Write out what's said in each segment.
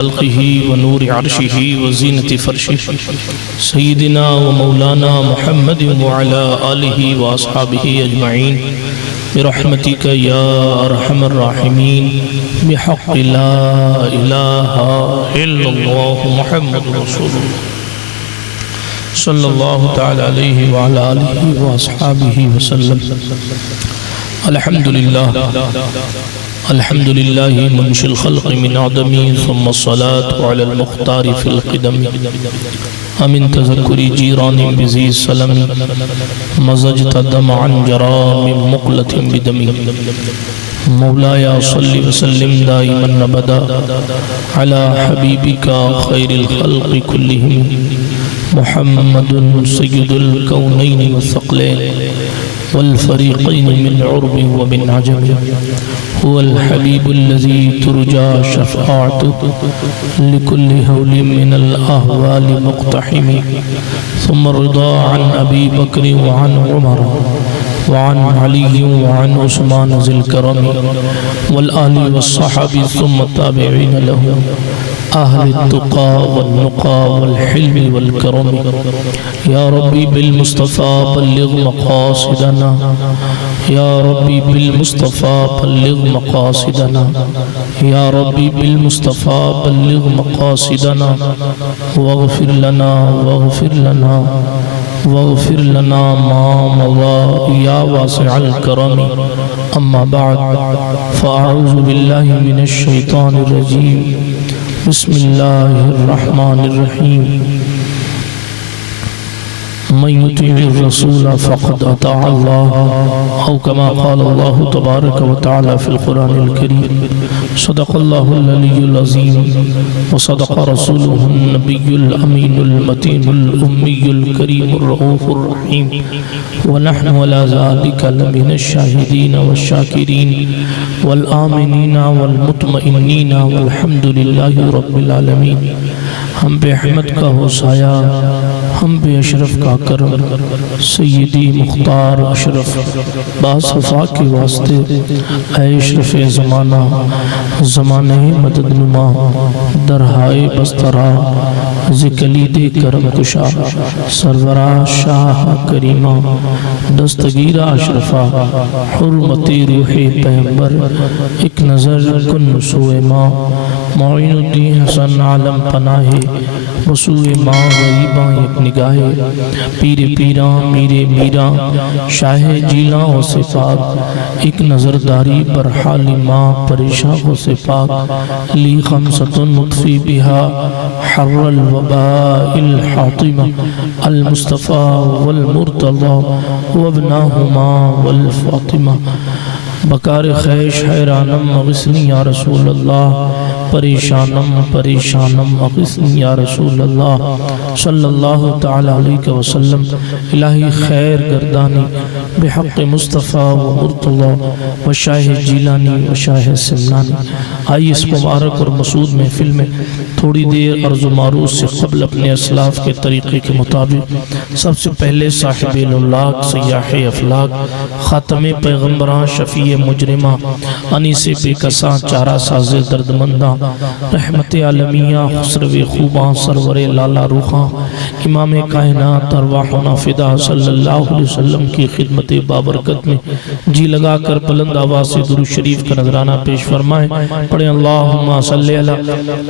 خلقه ونور عرشه وزينة فرشه سيدنا ومولانا محمد وعلى آله وأصحابه أجمعين برحمتك يا أرحم الراحمين بحق لا إله إلا الله محمد رسول الله صلى الله تعالى عليه وعلى آله وأصحابه وسلم. الحمد لله منشئ الخلق من عدم ثم الصلاة على المختار في القدم أمن تذكر جيران بذي السلم مزجت دمعا جرى من مقلة بدم. مولاي صل وسلم دائما أبدا على حبيبك خير الخلق كلهم محمد سيد الكونين والثقلين والفريقين من عرب ومن عجم. هو الحبيب الذي ترجى شفاعته لكل هول من الأهوال مقتحم. ثم الرضا عن أبي بكر وعن عمر وعن علي وعن عثمان ذي الكرم والآل والصحابة ثم التابعين لهم أهل التقى والنقى والحلم والكرم. يا ربي بالمصطفى بلغ مقاصدنا، يا ربي بالمصطفى بلغ مقاصدنا، يا ربي بالمصطفى بلغ مقاصدنا واغفر لنا واغفر لنا واغفر لنا ما مضى يا واسع الكرم. أما بعد فأعوذ بالله من الشيطان الرجيم. بسم الله الرحمن الرحيم. من يطيع الرسول فقد أطاع الله أو كما قال الله تبارك وتعالى في القرآن الكريم. صدق الله العلي العظيم وصدق رسوله النبي الأمين المتين الأمي الكريم الرؤوف الرحيم. ونحن على ذلك لمن الشاهدين والشاكرين والآمنين والمطمئنين والحمد لله رب العالمين. ہم پہ احمد کا ہو سایہ، ہم پہ اشرف کا کرم، سیدی مختار اشرف باصفا کے واسطے اے اشرف زمانہ، زمانہ مدد نما، درہائے بسترا، ذکلید کرم کشا، سرورہ شاہ کریمہ، دستگیرہ اشرفہ، حرمت روح پیغمبر، ایک نظر کن سوئے ماں، معین الدین حسن عالم پناہے، وسوئے ماں غریباں ایک نگاہے، پیر پیران میرے میران، شاہ جیلاں و صفات، ایک نظرداری پر حال ماں پریشاں و صفات، لی خمسۃ مطفی بہا حر الوباء الحاطمہ، المصطفیٰ والمرتضی وابناہما والفاطمہ. بکار خیش حیرانم اغثنی یا رسول اللہ، پریشانم پریشانم اغثنی یا رسول اللہ صلی اللہ تعالی علیہ وسلم. الہی خیر گردانی بحق مصطفیٰ و مرتضی و شاہ جیلانی و شاہ سمنانی. آئیے اس مبارک اور مسعود محفل میں تھوڑی دیر عرض و معروض سے قبل اپنے اسلاف کے طریقے کے مطابق سب سے پہلے صاحب الاملاک، سیاح افلاک، خاتم پیغمبران، شفیع مجرمہ، انیس بے کساں، چارہ ساز درد منداں، رحمت عالمیہ، خسرو خوباں، سرور لالا روخاں، امام کائنات، ارواحنا فدا صلی اللہ علیہ وسلم کی خدمت بابرکت میں جی لگا کر بلند آواز سے درود شریف کا نذرانہ پیش فرمائیں. پڑھیں اللہم صلی علی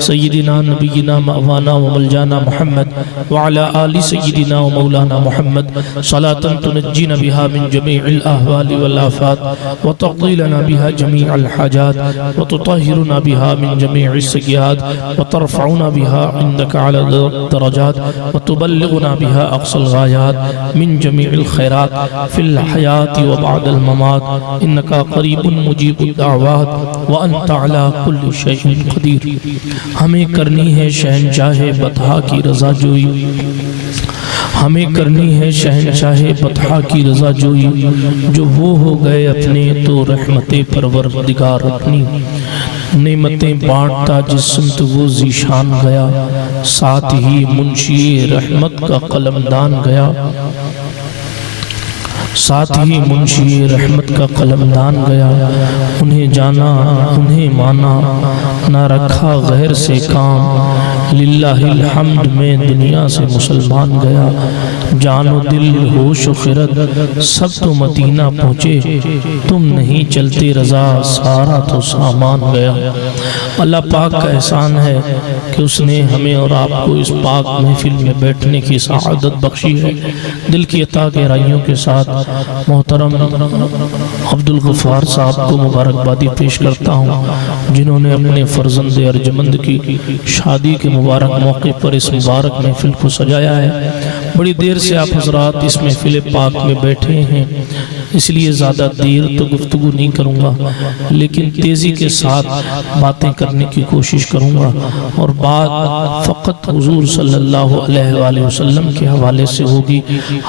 سیدنا نبینا مأوانا و ملجانا محمد وعلا آل سیدنا و مولانا محمد صلاة تنجینا بها من جمیع الاحوال والآفات وتقضی لنا بها جمیع الحاجات وتطہرنا بها من جمیع السیئات وترفعنا بها عندك على الدرجات وتبلغنا بها أقصى الغايات من جميع الخيرات في الحياة وبعد الممات إنك قريب مجيب الدعوات وأنت على كل شيء قدير. ہمیں کرنی ہے شہنشاہ بطحا کی رضا جوئی، ہمیں کرنی ہے شہنشاہ بطحا کی رضا جوئی، جو وہ ہو گئے اپنے تو رحمت پروردگار اپنی. نعمتیں بانٹتا جس سمت وہ ذیشان گیا، ساتھ ہی منشی رحمت کا قلمدان گیا. ساتھ ہی منشی رحمت کا قلمدان گیا، انہیں جانا انہیں مانا، نہ رکھا غیر سے کام، للہ الحمد میں دنیا سے مسلمان گیا، جان و دل ہوش و خرد سب تو مدینہ پہنچے، تم نہیں چلتے رضا سارا تو سامان گیا۔ اللہ پاک کا احسان ہے کہ اس نے ہمیں اور آپ کو اس پاک محفل میں بیٹھنے کی سعادت بخشی ہے۔ دل کی عطا گہرائیوں کے ساتھ محترم عبدالغفار صاحب کو مبارکبادی پیش کرتا ہوں، جنہوں نے اپنے فرزند ارجمند کی شادی کے مبارک موقع پر اس مبارک محفل کو سجایا ہے۔ بڑی دیر سے آپ حضرات اس محفل پاک میں بیٹھے ہیں، اس لیے زیادہ دیر تو گفتگو نہیں کروں گا، لیکن تیزی کے ساتھ باتیں کرنے کی کوشش کروں گا، اور بات فقط حضور صلی اللہ علیہ وآلہ وسلم کے حوالے سے ہوگی،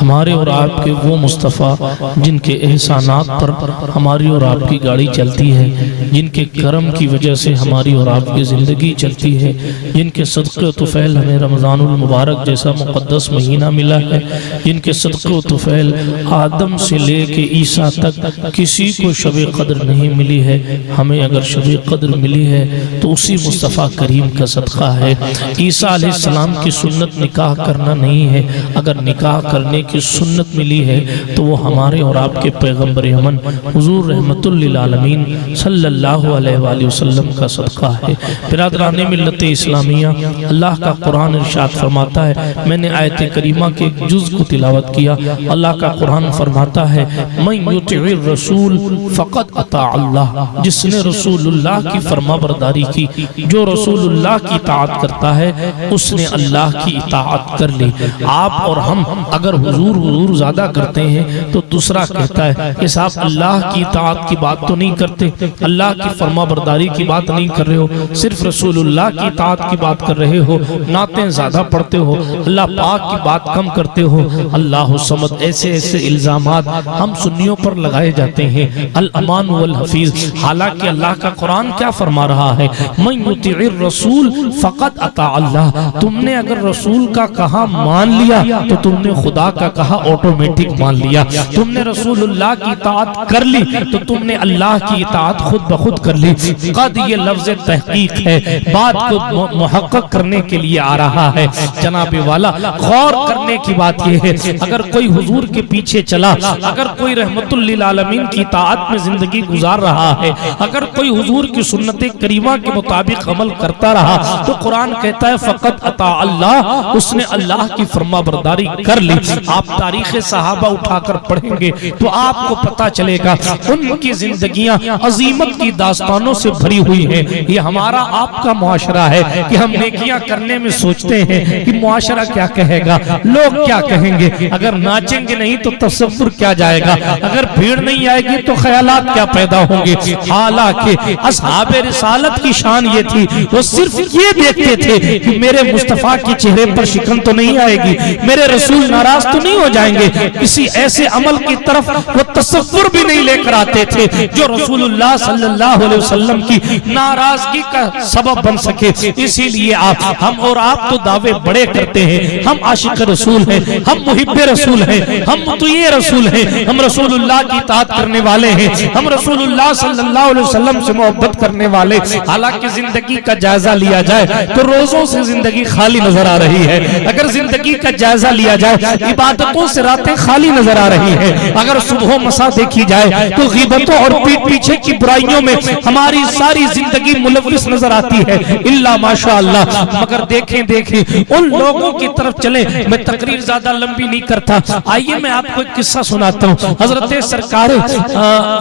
ہمارے اور آپ کے وہ مصطفیٰ جن کے احسانات پر ہماری اور آپ کی گاڑی چلتی ہے، جن کے کرم کی وجہ سے ہماری اور آپ کی زندگی چلتی ہے، جن کے صدقے و طفیل ہمیں رمضان المبارک جیسا مقدس مہینہ ملا ہے، جن کے صدقے و طفیل آدم سے لے کے عیسیٰ تک کسی کو شب قدر نہیں ملی ہے، ہمیں اگر شب قدر ملی ہے تو اسی مصطفیٰ کریم کا صدقہ ہے۔ عیسیٰ علیہ السلام کی سنت نکاح کرنا نہیں ہے، اگر نکاح کرنے کی سنت ملی ہے تو وہ ہمارے اور آپ کے پیغمبر امن حضور رحمت للعالمین صلی اللہ علیہ وآلہ وسلم کا صدقہ ہے۔ برادران ملت اسلامیہ، اللہ کا قرآن ارشاد فرماتا ہے، میں نے آیت کریمہ کے ایک جز کو تلاوت کیا، اللہ کا قرآن فرماتا ہے من یطع الرسول فقد اطاع اللہ، جس نے رسول اللہ کی فرما برداری کی، جو رسول اللہ کی اطاعت کرتا ہے اس نے اللہ کی اطاعت کر لی۔ آپ اور ہم اگر حضور زیادہ کرتے ہیں تو دوسرا کہتا ہے کہ صاحب اللہ کی اطاعت کی بات تو نہیں کرتے، اللہ کی فرما برداری کی بات نہیں کر رہے ہو، صرف رسول اللہ کی اطاعت کی بات کر رہے ہو، نعتیں زیادہ پڑھتے ہو، اللہ پاک کی بات کم کرتے ہو۔ اللہ صمد، ایسے الزامات ہم سنیوں پر لگائے جاتے ہیں، الامان والحفیظ، حالانکہ اللہ کا قرآن کیا فرما رہا ہے، من یطع الرسول فقد اطاع اللہ، تم نے اگر رسول کا کہا مان لیا تو تم نے خدا کا کہا آٹومیٹک مان لیا، تم نے رسول اللہ کی اطاعت کر لی تو تم نے اللہ کی اطاعت خود بخود کر لی۔ قد یہ لفظ تحقیق ہے، بات کو محقق کرنے کے لیے آ رہا ہے۔ جناب والا، غور کرنے کی بات یہ ہے، اگر کوئی حضور کے پیچھے چلا، اگر کوئی رحمت للعالمین کی اطاعت میں زندگی گزار رہا ہے، اگر کوئی حضور کی سنت کریمہ کے مطابق عمل کرتا رہا تو قرآن کہتا ہے فقط اطاع اللہ، اس نے اللہ کی فرما برداری کر لی۔ آپ تاریخ صحابہ اٹھا کر پڑھیں گے تو آپ کو پتا چلے گا ان کی زندگیاں عظیمت کی داستانوں سے بھری ہوئی ہیں۔ یہ ہمارا آپ کا معاشرہ ہے کہ ہم نیکیاں کرنے میں سوچتے ہیں کہ معاشرہ کیا کہے گا، لوگ کیا کہیں گے، اگر ناچیں گے نہیں تو تصور کیا جائے گا، اگر بھیڑ نہیں آئے گی تو خیالات کیا پیدا ہوں گے۔ حالانکہ اصحاب رسالت کی شان یہ تھی، وہ صرف یہ دیکھتے تھے کہ میرے مصطفیٰ کے چہرے پر شکن تو نہیں آئے گی، میرے رسول ناراض تو نہیں ہو جائیں گے، کسی ایسے عمل کی طرف وہ تصور بھی نہیں لے کر آتے تھے جو رسول اللہ صلی اللہ علیہ وسلم کی ناراضگی کا سبب بن سکے۔ اسی لیے ہم اور آپ تو دعوے بڑے کرتے ہیں، ہم عاشق رسول ہیں، ہم محب رسول ہیں، ہم مطیع رسول ہیں، ہم رسول اللہ کی اطاعت کرنے والے ہیں، ہم رسول اللہ صلی اللہ علیہ وسلم سے محبت کرنے والے۔ حالانکہ زندگی کا جائزہ لیا جائے تو روزوں سے زندگی خالی نظر آ رہی ہے، اگر زندگی کا جائزہ لیا جائے عبادتوں سے راتیں خالی نظر آ رہی ہیں، اگر صبح و مساء دیکھی جائے تو غیبتوں اور پیٹ پیچھے کی برائیوں میں ہماری ساری زندگی ملوث نظر آتی ہے، الا ماشاءاللہ۔ مگر دیکھیں ان لوگوں کی طرف چلیں، میں تقریر زیادہ لمبی نہیں کرتا، آئیے میں آپ کو ایک قصہ سناتا ہوں۔ حضرت سرکار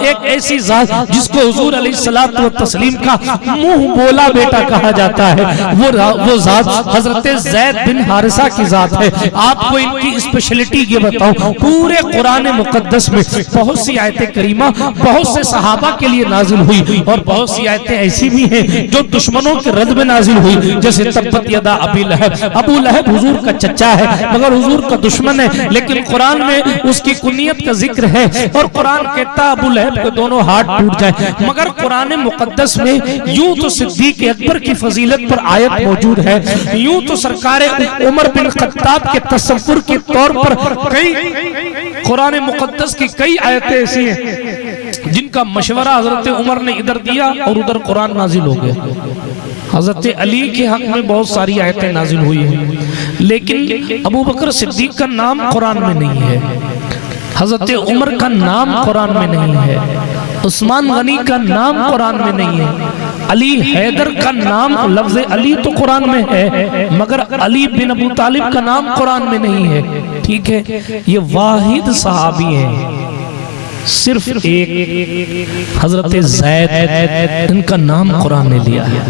ایک ایسی ذات جس کو حضور علیہ الصلوۃ والتسلیم کا منہ بولا بیٹا کہا جاتا ہے، وہ ذات حضرت زید بن حارثہ کی ذات ہے۔ آپ کو ان کی اسپیشلٹی یہ بتاؤں، پورے قرآن مقدس میں بہت سی آیتیں کریمہ بہت سے صحابہ کے لیے نازل ہوئی، اور بہت سی آیتیں ایسی بھی ہیں جو دشمنوں کے رد میں نازل ہوئی، جیسے تبت یدا ابی لہب۔ ابو لہب حضور کا چچا ہے مگر حضور کا دشمن ہے، لیکن قرآن میں اس کی کنیت کا ذکر ہے، اور قرآن کہتا ہے ابو لہب کے دونوں ہاتھ ٹوٹ جائیں۔ مگر قرآن مقدس میں یوں تو صدیق اکبر کی فضیلت پر آیت موجود ہے، یوں تو سرکار عمر بن خطاب کے تصور کے طور پر کئی قرآن مقدس کی کئی آیتیں ایسی ہیں جن کا مشورہ حضرت عمر نے ادھر دیا اور ادھر قرآن نازل ہو گیا. حضرت علی کے حق میں بہت ساری آیتیں نازل ہوئی ہیں، لیکن ابو بکر صدیق کا نام قرآن میں نہیں ہے، حضرت عمر کا نام قرآن میں نہیں ہے، عثمان غنی کا نام قرآن میں نہیں ہے، علی حیدر کا نام، لفظ علی تو قرآن میں ہے مگر علی بن ابو طالب کا نام قرآن میں نہیں ہے. ٹھیک ہے، یہ واحد صحابی ہیں، صرف ایک حضرت زید، ان کا نام قرآن نے لیا ہے.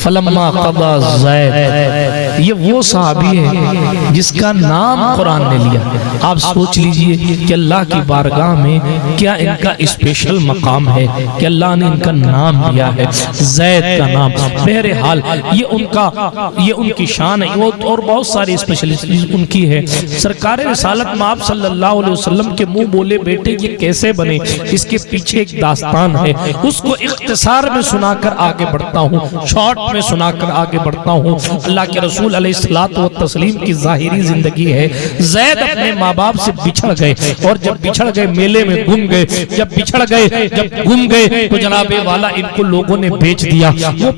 فلما قضا زید، یہ وہ صحابی ہے جس کا نام قرآن نے لیا. آپ سوچ لیجئے کہ اللہ کی بارگاہ میں کیا ان کا اسپیشل مقام ہے کہ اللہ نے ان کا نام لیا ہے، زید کا نام. بہرحال یہ ان کی شان ہے، اور بہت ساری اسپیشلٹیز ان کی ہے. سرکار رسالت میں آپ صلی اللہ علیہ وسلم کے منہ بولے بیٹے یہ کیسے بنے، اس کے پیچھے ایک داستان ہے، اس کو اختصار میں سنا کر آگے بڑھتا ہوں، شارٹ میں سنا کر آگے بڑھتا ہوں. اللہ کے رسول علیہ الصلوۃ والتسلیم کی ظاہری زندگی ہے. زید اپنے ماں باپ سے بچھڑ گئے، اور جب بچھڑ گئے میلے میں گم گئے، جب بچھڑ گئے، جب گم گئے تو جناب والا ان کو لوگوں نے بیچ دیا.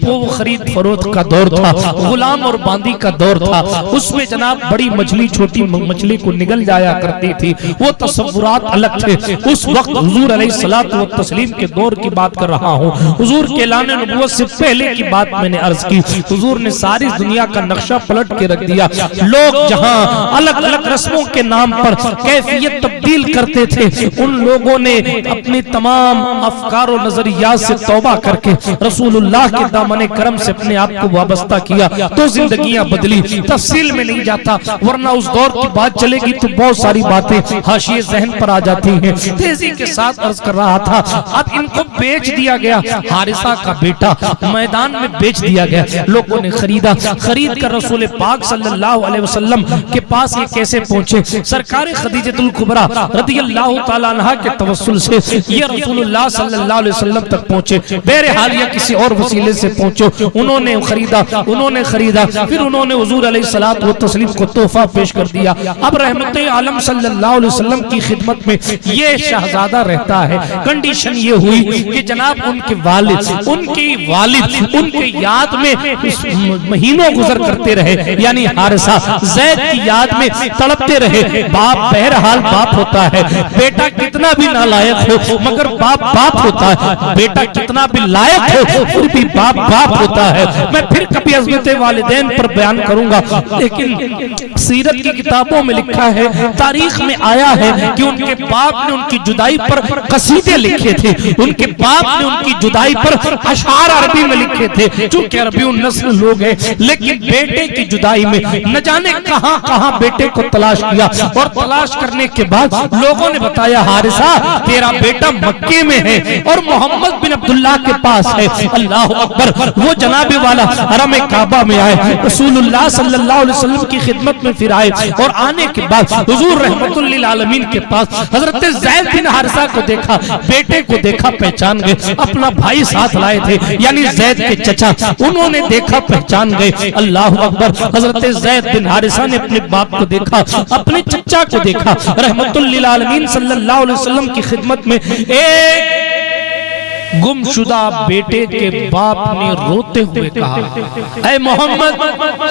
وہ خرید فروخت کا دور تھا، غلام اور باندی کا دور تھا. اس میں جناب بڑی مچھلی چھوٹی مچھلی کو نگل جایا کرتی تھی، وہ تصورات الگ تھے. اس وقت حضور علیہ الصلوۃ والتسلیم کے دور کی بات کر رہا ہوں. حضور کے اعلان نبوت سے پہلے کی بات میں نے عرض کی. حضور نے ساری دنیا کا نقشہ پلٹ کے رکھ دیا. لوگ جہاں الگ الگ رسموں کے نام پر کیفیت تبدیل کرتے تھے، ان لوگوں نے اپنی تمام افکار و نظریات سے توبہ کر کے رسول اللہ کے دامن کرم سے اپنے آپ کو وابستہ کیا تو زندگیاں بدلی. تفصیل میں نہیں جاتا ورنہ اس دور کی بات چلے گی تو بہت ساری باتیں حاشیے ذہن پر آ جاتی ہیں. تیزی کے ساتھ عرض کر رہا تھا، اب ان کو بیچ دیا گیا. حارثہ کا بیٹا میدان میں بیچ دیا گیا. لوگوں نے خریدا، خرید کر رسول پاک صلی اللہ علیہ وسلم کے پاس یہ کیسے پہنچے؟ سرکار خدیجہ الکبریٰ رضی اللہ تعالیٰ عنہ کے توسل سے یہ رسول اللہ صلی اللہ علیہ وسلم تک پہنچے. بہرحال یا کسی اور وسیلے سے پہنچو، انہوں نے خریدا، پھر انہوں نے حضور علیہ الصلوۃ والتسلیم کو تحفہ پیش کر دیا. اب رحمت عالم صلی اللہ علیہ وسلم کی خدمت میں یہ شہزادہ رہتا ہے. کنڈیشن یہ ہوئی کہ جناب ان کے والد ان کے یاد میں مہینوں گزر کرتے رہے، یعنی حارثہ زید کی یاد میں تڑپتے رہے. باپ بہرحال باپ ہوتا ہے، بیٹا کتنا بھی نالائق ہو مگر باپ ہوتا ہے، بیٹا کتنا بھی لائق ہو پھر بھی باپ ہوتا ہے. میں پھر کبھی عظمت والدین پر بیان کروں گا، لیکن سیرت کی کتابوں میں لکھا ہے، تاریخ میں آیا ہے کہ ان کے باپ نے ان کی جدائی پر قصیدے لکھے تھے، ان کے باپ نے ان کی جدائی پر اشعار عربی میں لکھے تھے. چونکہ عربی نسل لوگ ہیں، لیکن بیٹے کی جدائی میں نہ جانے کہاں بیٹے کو تلاش کیا، اور تلاش کرنے کے بعد لوگوں نے بتایا حارثہ تیرا بیٹا مکے میں ہے اور محمد بن عبداللہ کے پاس ہے. اللہ اکبر. وہ جناب والا حرم کعبہ میں آئے، رسول اللہ صلی اللہ علیہ وسلم کی خدمت میں پھر آئے، اور آنے کے بعد حضور رحمت للعالمین کے پاس حضرت زید بن حارثہ کو دیکھا، بیٹے کو دیکھا، پہچان گئے. اپنا بھائی ساتھ لائے تھے یعنی زید کے چچا، انہوں نے دیکھا پہچان گئے. اللہ اکبر. حضرت زید بن حارثہ نے اپنے باپ کو دیکھا، اپنے چچا کو دیکھا. رحمت للعالمین صلی اللہ علیہ وسلم کی خدمت میں ایک گم شدہ بیٹے کے باپ نے روتے ہوئے کہا، اے محمد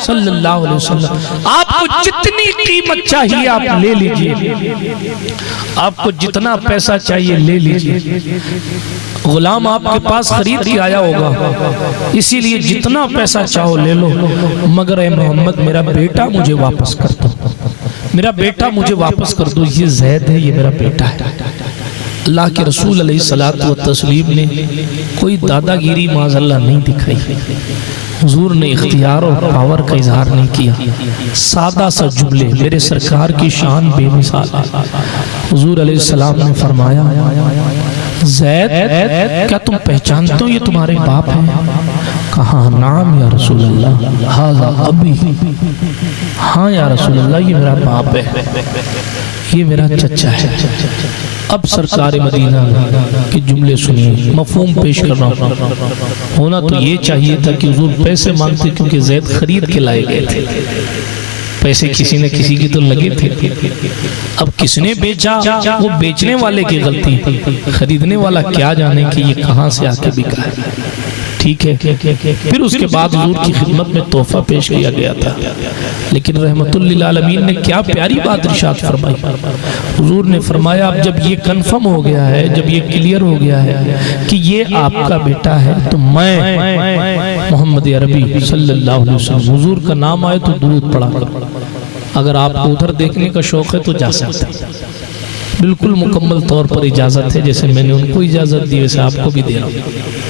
صلی اللہ علیہ وسلم، آپ کو جتنی قیمت چاہیے آپ لے لیجئے، آپ کو جتنا پیسہ چاہیے لے لیجئے. غلام آپ کے پاس خرید کے آیا ہوگا، اسی لیے جتنا پیسہ چاہو لے لو، مگر اے محمد میرا بیٹا مجھے واپس کر دو، میرا بیٹا مجھے واپس کر دو. یہ زید ہے، یہ میرا بیٹا ہے. اللہ کے رسول علیہ الصلوۃ والتسلیم نے کوئی دادا گیری معاذ اللہ نہیں دکھائی. حضور نے اختیار اور پاور کا اظہار نہیں کیا. سادہ سا جملے، میرے سرکار کی شان بے مثال. حضور علیہ السلام نے فرمایا، زید کیا تم پہچانتے ہو یہ تمہارے باپ ہیں؟ کہا نعم یا رسول اللہ، ھذا ابی. ہاں یا رسول اللہ، یہ میرا باپ ہے، یہ میرا چچا ہے. اب سرکار مدینہ کے جملے سنیے، مفہوم پیش کر رہا ہوں. ہونا تو یہ چاہیے تھا کہ حضور پیسے مانگتے کیونکہ زید خرید کے لائے گئے تھے. پیسے کسی نے کسی کی تو لگے تھے، اب کس نے بیچا وہ بیچنے والے کی غلطی، خریدنے والا کیا جانے کہ یہ کہاں سے آ کے بکا ہے، ٹھیک ہے۔ پھر اس کے بعد حضور کی خدمت میں تحفہ پیش کیا گیا تھا، لیکن رحمت للعالمین نے کیا پیاری بات ارشاد فرمائی۔ حضور نے فرمایا اب جب یہ کنفرم ہو گیا ہے، جب یہ کلیئر ہو گیا ہے کہ یہ آپ کا بیٹا ہے، تو میں محمد عربی صلی اللہ علیہ وسلم، حضور کا نام آئے تو درود پڑھا کرو۔ اگر آپ کو ادھر دیکھنے کا شوق ہے تو جا سکتے ہیں، بالکل مکمل طور پر اجازت ہے، جیسے میں نے ان کو اجازت دی ویسے آپ کو بھی دے رہا ہوں،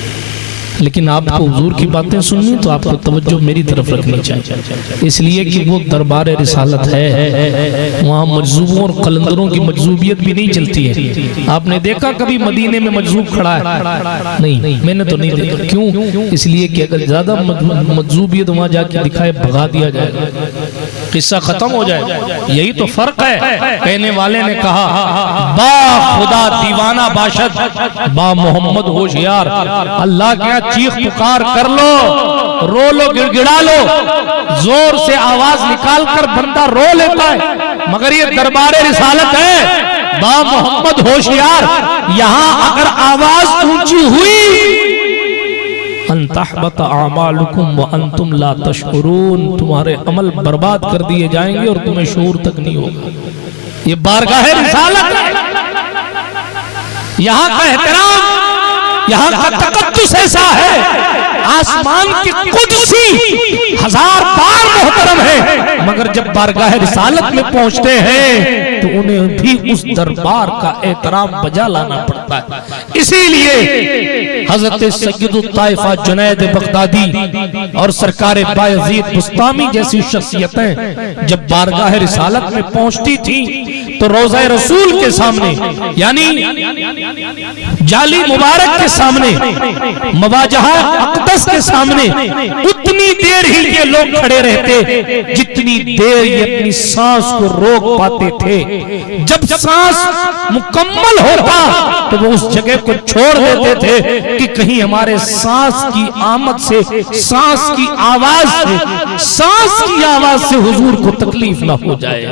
لیکن آپ کو حضور کی باتیں سننی تو آپ کو توجہ میری طرف رکھنی چاہیے، اس لیے کہ وہ دربار رسالت ہے، وہاں مجذوبوں اور قلندروں کی مجذوبیت بھی نہیں چلتی ہے۔ آپ نے دیکھا کبھی مدینے میں مجذوب کھڑا ہے؟ نہیں، میں نے تو نہیں دیکھا۔ کیوں؟ اس لیے کہ اگر زیادہ مجذوبیت وہاں جا کے دکھائے بھگا دیا جائے، قصہ ختم ہو جائے، یہی تو فرق ہے۔ کہنے والے نے کہا با خدا دیوانہ باشد، با محمد ہوشیار، اللہ کیا چیخ پکار کر لو، رو لو، گڑ گڑا لو، زور سے آواز نکال کر بندہ رو لیتا ہے، مگر یہ دربار رسالت ہے، با محمد ہوشیار، یہاں اگر آواز اونچی ہوئی ان تحبط اعمالکم وانتم لا تشعرون، تمہارے عمل برباد کر دیے جائیں گے اور تمہیں شعور تک نہیں ہوگا۔ یہ بارگاہ رسالت ہے، یہاں کا احترام، یہاں کا تقدس ایسا ہے، آسمان کی قدسی ہزار بار محترم ہے، مگر جب بارگاہ رسالت میں پہنچتے ہیں تو انہیں بھی اس دربار کا احترام بجا لانا پڑتا ہے۔ اسی لیے حضرت سید الطائفہ جنید بغدادی اور سرکار بایزید بسطامی جیسی شخصیتیں جب بارگاہ رسالت میں پہنچتی تھیں تو روضہ رسول کے سامنے، یعنی جالی مبارک کے سامنے، مواجہ اقدس کے سامنے اتنی دیر ہی یہ لوگ کھڑے رہتے جتنی دیر یہ اپنی سانس کو روک پاتے تھے۔ جب سانس مکمل ہوتا تو وہ اس جگہ کو چھوڑ دیتے تھے کہ کہیں ہمارے سانس کی آمد سے، سانس کی آواز سے حضور کو تکلیف نہ ہو جائے۔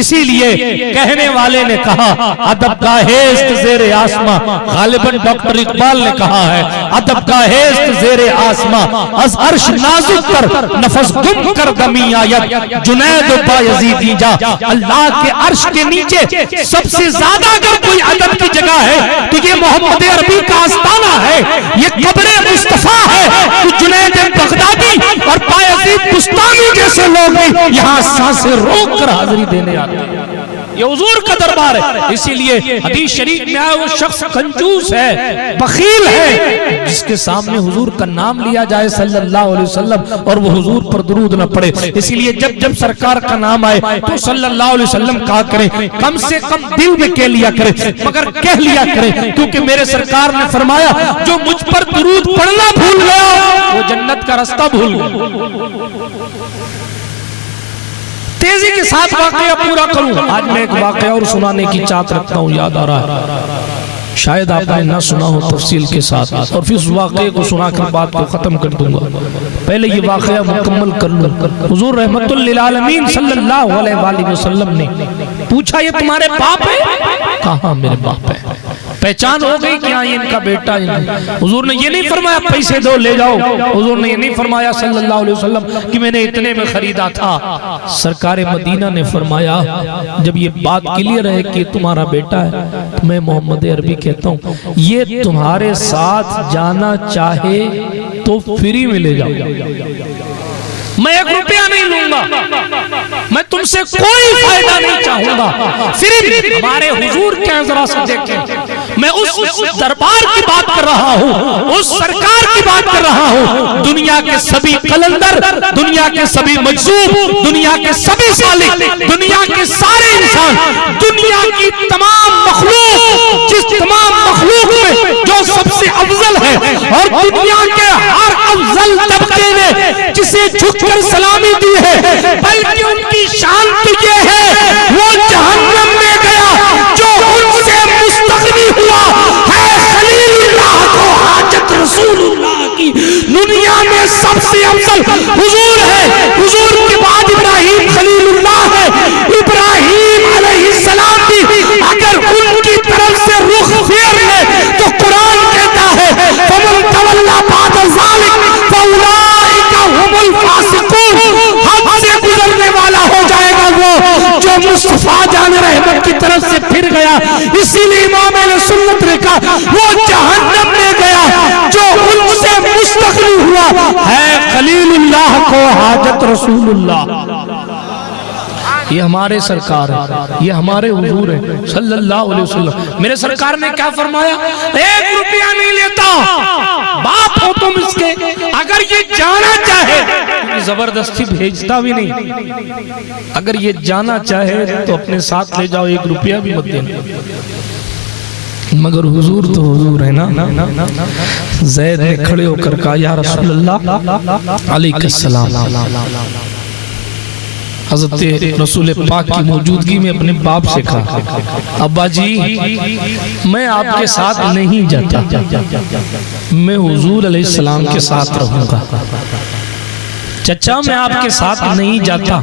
اسی لیے کہنے والے نے کہا ادب کا ہیست زیر آسماں، غالباً ڈاکٹر اقبال نے کہا ہے ادب کا ہیست زیر آسماں، از عرش نازک کر نفس گم کر دمی آیت، جنید و بایزیدی جا۔ اللہ کے عرش کے نیچے سب سے زیادہ اگر کوئی ادب کی جگہ ہے تو یہ محمد عربی کا آستانہ ہے، یہ قبر مصطفیٰ ہے، تو جنید بغدادی اور بایزید بسطامی جیسے لوگ یہاں سانسیں روک کر حاضری دینے آتے ہیں۔ یہ حضور کا دربار ہے۔ اسی لیے حدیث شریف میں آیا وہ شخص کنجوس ہے، بخیل ہے، جس کے سامنے حضور کا نام لیا جائے صلی اللہ علیہ وسلم اور وہ حضور پر درود نہ پڑے۔ اسی لیے جب سرکار کا نام آئے تو صلی اللہ علیہ وسلم کہا کریں، کم سے کم دل میں کہہ لیا کریں، مگر کہہ لیا کریں، کیونکہ میرے سرکار نے فرمایا جو مجھ پر درود پڑھنا بھول گیا وہ جنت کا راستہ بھول گیا۔ تیزی کے ساتھ واقعہ پورا کروں، آج میں ایک واقعہ اور سنانے کی چاہت رکھتا ہوں، یاد آ رہا ہے، شاید آپ نے نہ سنا ہو تفصیل کے ساتھ، اور پھر اس واقعے کو سنا کر بات کو ختم کر دوں گا۔ پہلے یہ واقعہ مکمل کر لوں۔ حضور رحمت للعالمین صلی اللہ علیہ وآلہ وسلم نے پوچھا یہ تمہارے باپ ہے؟ کہاں میرے باپ ہے؟ پہچان ہو گئی کہ یہ ان کا بیٹا ہے۔ حضور نے یہ نہیں فرمایا پیسے دو لے جاؤ، حضور نے یہ نہیں فرمایا صلی اللہ علیہ وسلم کہ میں نے اتنے میں خریدا تھا۔ سرکار مدینہ نے فرمایا جب یہ بات کلیئر ہے کہ تمہارا بیٹا ہے تو میں محمد عربی کہتا ہوں یہ تمہارے ساتھ جانا چاہے تو فری میں لے جاؤ، میں 1 روپیہ نہیں لوں گا، میں تم سے کوئی فائدہ نہیں چاہوں گا، صرف ہمارے حضور کے ذرا سے دیکھیں، میں اس دربار کی بات کر رہا ہوں، اس سرکار کی بات کر رہا ہوں۔ دنیا کے سبھی قلندر، دنیا کے سبھی مجذوب، دنیا کے سبھی سالک، دنیا کے سارے انسان، دنیا کی تمام مخلوق، جس تمام مخلوق میں جو سب سے افضل ہے اور دنیا کے ہر افضل طبقے نے جسے جھک کر سلامی دی ہے، بلکہ ان کی شان تو یہ ہے وہ جہنم میں گیا جو ان سے مستغنی ہوا ہے خلیل اللہ کو حاجت رسول اللہ کی۔ دنیا میں سب سے افضل حضور ہے، حضور کے بعد ابراہیم خلیل اللہ مصطفیٰ جان رحمت کی طرف سے پھر گیا، اسی لیے امام اہل سنت نے کہا وہ جہنم میں گیا جو ان سے مستغنی ہوا ہے خلیل اللہ کو حاجت رسول اللہ۔ یہ ہمارے سرکار ہے، یہ ہمارے حضور ہے صلی اللہ علیہ وسلم۔ میرے سرکار نے کیا فرمایا؟ 1 روپیہ نہیں لیتا، باپ ہو تم اس کے، اگر یہ جانا چاہے، زبردستی بھیجتا بھی نہیں، اگر یہ جانا چاہے تو اپنے ساتھ لے جاؤ، 1 روپیہ بھی مت دینا۔ مگر حضور تو حضور ہے نا۔ زید نے کھڑے ہو کر کہا یا رسول اللہ علیہ السلام۔ حضرت رسول پاک کی موجودگی میں اپنے باپ سے کہا ابا جی میں آپ کے ساتھ نہیں جاتا، میں حضور علیہ السلام کے ساتھ رہوں گا۔ چچا میں آپ کے ساتھ نہیں جاتا،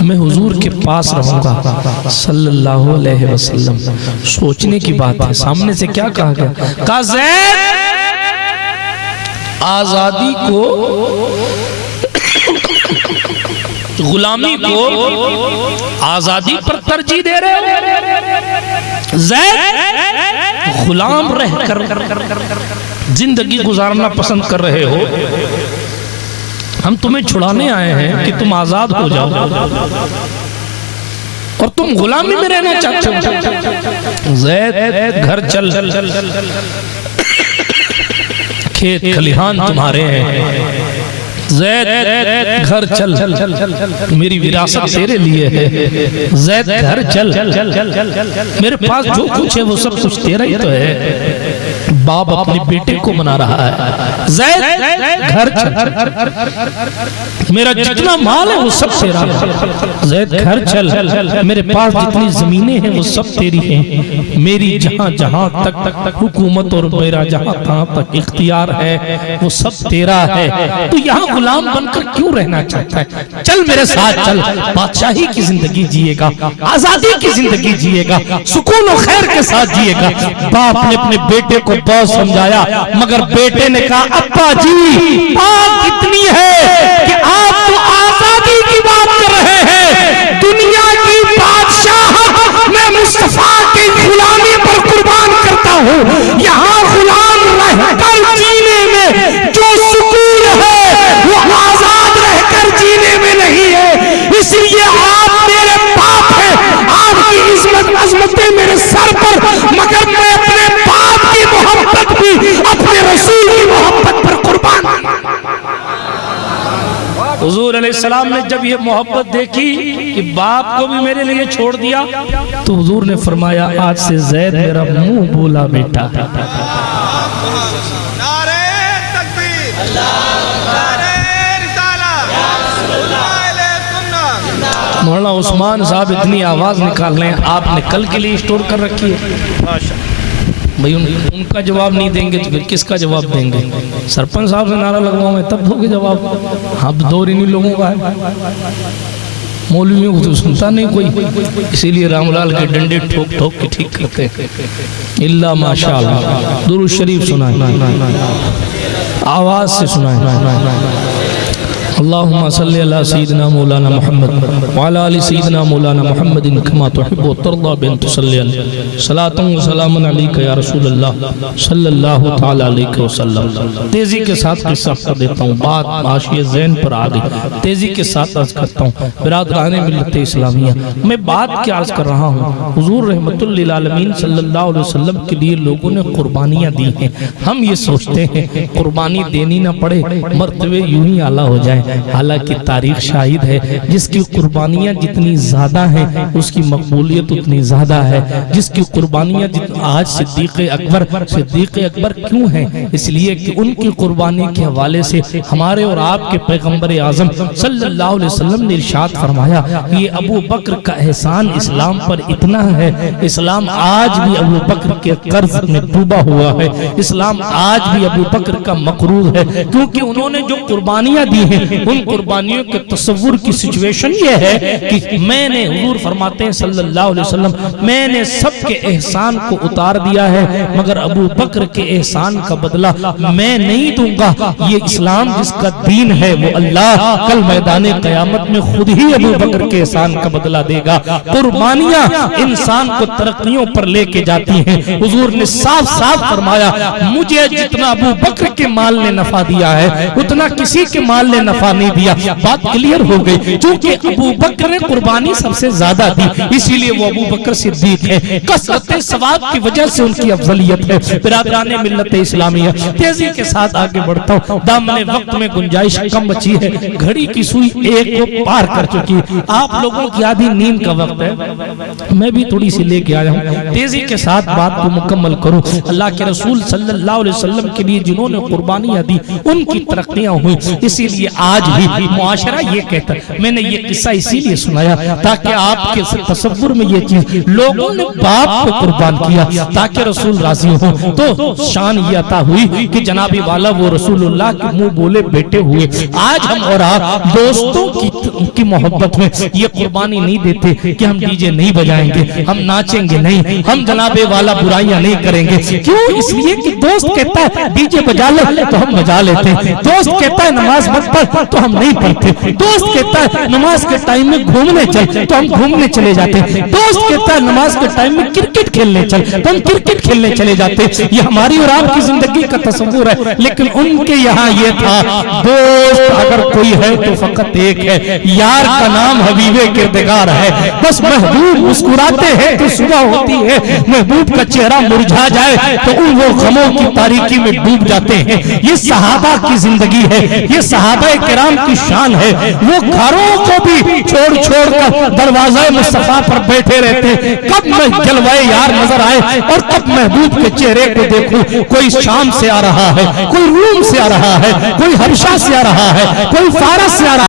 میں حضور کے پاس رہوں گا صلی اللہ علیہ وسلم۔ سوچنے کی بات ہے، سامنے سے کیا کہا گیا؟ کہا زید آزادی کو، غلامی کو آزادی پر ترجیح دے رہے ہو؟ زید غلام رہ کر زندگی گزارنا پسند کر رہے ہو، ہم تمہیں چھڑانے آئے ہیں کہ تم آزاد ہو جاؤ اور تم غلامی میں رہنا چاہتے ہو۔ زید گھر چل، کھیت کھلیہان تمہارے ہیں، زید گھر چل، میری وراثت تیرے لیے ہے، زید گھر چل، میرے پاس جو کچھ ہے وہ سب کچھ تیرا ہی تو ہے۔ باپ اپنے بیٹے کو منا رہا ہے، زید گھر چل، میرا جتنا مال ہے وہ سب تیرا ہے، زید گھر چل، میرے پاس جتنی زمینیں ہیں وہ سب تیری ہیں، میری جہاں جہاں تک حکومت اور میرا جہاں کہاں تک اختیار ہے وہ سب تیرا ہے، تو یہاں غلام بن کر کیوں رہنا چاہتا ہے؟ چل میرے ساتھ چل، بادشاہی کی زندگی جیے گا، آزادی کی زندگی جیے گا، سکون و خیر کے ساتھ جیے گا۔ باپ نے اپنے بیٹے کو بہت سمجھایا مگر بیٹے نے کہا ابا جی بات اتنی ہے کہ آپ تو آزادی کی بات کر رہے ہیں، دنیا کی بادشاہ میں مصطفیٰ کی غلامی پر قربان کرتا ہوں، یہاں غلام رہ کر جینے میں جو سکون ہے وہ آزاد رہ کر جینے میں نہیں ہے، اس لیے آپ میرے باپ ہیں، آپ کی عظمتیں میرے سر پر، مگر میں اپنے باپ کی محبت بھی اپنے رسول کی محبت پر قربان۔ حضور علیہ السلام نے جب یہ محبت دیکھی کہ باپ کو بھی میرے لیے چھوڑ دیا تو حضور نے فرمایا آج سے زید میرا منہ بولا بیٹا ہے۔ مولانا عثمان صاحب اتنی آواز نکال لیں، آپ نے کل کے لیے اسٹور کر رکھی ہے، بھئی ان کا جواب نہیں دیں گے تو پھر کس کا جواب دیں گے؟ سرپنچ صاحب سے نعرہ لگواؤں میں تب دو گے جواب، اب دور انہی لوگوں کا ہے، مولویوں کو تو سنتا نہیں کوئی، اسی لیے رام لال کے ڈنڈے ٹھوک ٹھوک کے ٹھیک کرتے ہیں۔ اللہ ماشاءاللہ، درود شریف سنائیں، آواز سے سنائیں۔ اللہم صلی اللہ سیدنا مولانا محمد وعلا علی سیدنا مولانا محمد کما تحب و ترضا بین تصلی علیہ صلاة و سلام علیکہ یا رسول اللہ صلی اللہ تعالی علیہ وسلم۔ تیزی کے ساتھ قصہ کر دیتا ہوں، بات معاشی ذہن پر آ گئی، تیزی کے ساتھ عرض کرتا ہوں۔ برادران ملت اسلامیہ، میں بات کیا عرض کر رہا ہوں، حضور رحمت للعالمین صلی اللہ علیہ وسلم کے لیے لوگوں نے قربانیاں دی ہیں، ہم یہ سوچتے ہیں قربانی دینی نہ پڑے، مرتبے یوں ہی اعلیٰ ہو جائیں، حالانکہ تاریخ شاہد ہے جس کی قربانیاں جتنی زیادہ ہیں اس کی مقبولیت اتنی زیادہ ہے، جس کی قربانیاں آج صدیق اکبر کیوں ہیں؟ اس لیے کہ ان کی قربانی کے حوالے سے ہمارے اور آپ کے پیغمبر اعظم صلی اللہ علیہ وسلم نے ارشاد فرمایا یہ ابو بکر کا احسان اسلام پر اتنا ہے، اسلام آج بھی ابو بکر کے قرض میں ڈوبا ہوا ہے، اسلام آج بھی ابو بکر کا مقروض ہے، کیونکہ انہوں نے جو قربانیاں دی ہیں ان قربانیوں کے تصور کی سچویشن یہ ہے کہ میں نے، حضور فرماتے ہیں صلی اللہ علیہ وسلم، میں نے سب کے احسان کو اتار دیا ہے مگر ابو بکر کے احسان کا بدلہ میں نہیں دوں گا۔ یہ اسلام جس کا دین ہے وہ اللہ کل میدان قیامت میں خود ہی ابو بکر کے احسان کا بدلہ دے گا۔ قربانیاں انسان کو ترقیوں پر لے کے جاتی ہیں۔ حضور نے صاف صاف فرمایا مجھے جتنا ابو بکر کے مال نے نفع دیا ہے اتنا کسی کے مال نے نفع نہیں دیا۔ بات کلیئر ہو گئی، چونکہ ابو بکر نے قربانی سب سے زیادہ دی اسی لیے وہ ابو بکر صدیق ہے۔ کثرت ثواب کی وجہ سے ان کی افضلیت ہے۔ برادران ملت اسلامیہ، تیزی کے ساتھ آگے بڑھتا ہوں، دامن وقت میں گنجائش کم بچی ہے، گھڑی کی سوئی 1 کو پار کر چکی ہے، آپ لوگوں کی آدھی نیند کا وقت ہے، میں بھی تھوڑی سی لے کے آیا ہوں، تیزی کے ساتھ بات کو مکمل کروں۔ اللہ کے رسول صلی اللہ علیہ وسلم کے لیے جنہوں نے قربانیاں دی ان کی ترقیاں ہوئی، اسی لیے آج بھی معاشرہ یہ کہتا ہے۔ میں نے یہ قصہ اسی لیے سنایا تاکہ آپ کے تصور میں یہ چیز، لوگوں نے باپ کو قربان کیا تاکہ رسول راضی ہوں، تو شان یہ عطا ہوئی کہ جناب والا وہ رسول اللہ کے منہ بولے بیٹے ہوئے۔ آج ہم اور آپ دوستوں کی محبت میں یہ قربانی نہیں دیتے کہ ہم ڈی جے نہیں بجائیں گے، ہم ناچیں گے نہیں، ہم جناب والا برائیاں نہیں کریں گے۔ کیوں؟ اس لیے کہ دوست کہتا ہے ڈی جے بجا لے تو ہم بجا لیتے ہیں، دوست کہتا ہے نماز مت پڑھ تو ہم نہیں پڑھتے، دوست کہتا ہے نماز کے ٹائم میں گھومنے چل تو ہم گھومنے چلے جاتے ہیں، دوست کہتا ہے نماز کے ٹائم میں کرکٹ کھیلنے چل تو ہم کرکٹ کھیلنے چلے جاتے ہیں۔ یہ ہماری اور آپ کی زندگی کا تصور ہے، لیکن ان کے یہاں یہ تھا دوست اگر کوئی ہے تو فقط ایک ہے، یار کا نام حبیب کردگار ہے۔ بس محبوب مسکراتے ہیں تو صبح ہوتی ہے، محبوب کا چہرہ مرجھا جائے تو ان وہ غموں کی تاریکی میں ڈوب جاتے ہیں۔ یہ صحابہ کی زندگی ہے، یہ صحابہ کرام کی شان ہے، وہ گھروں کو بھی چھوڑ کر دروازہ مصطفیٰ پر بیٹھے رہتے، کب میں جلوائے یار نظر آئے اور کب محبوب کے چہرے کو دیکھوں۔ کوئی شام سے آ رہا ہے، کوئی روم سے آ رہا ہے، کوئی حبشہ سے آ رہا ہے، کوئی فارس سے آ رہا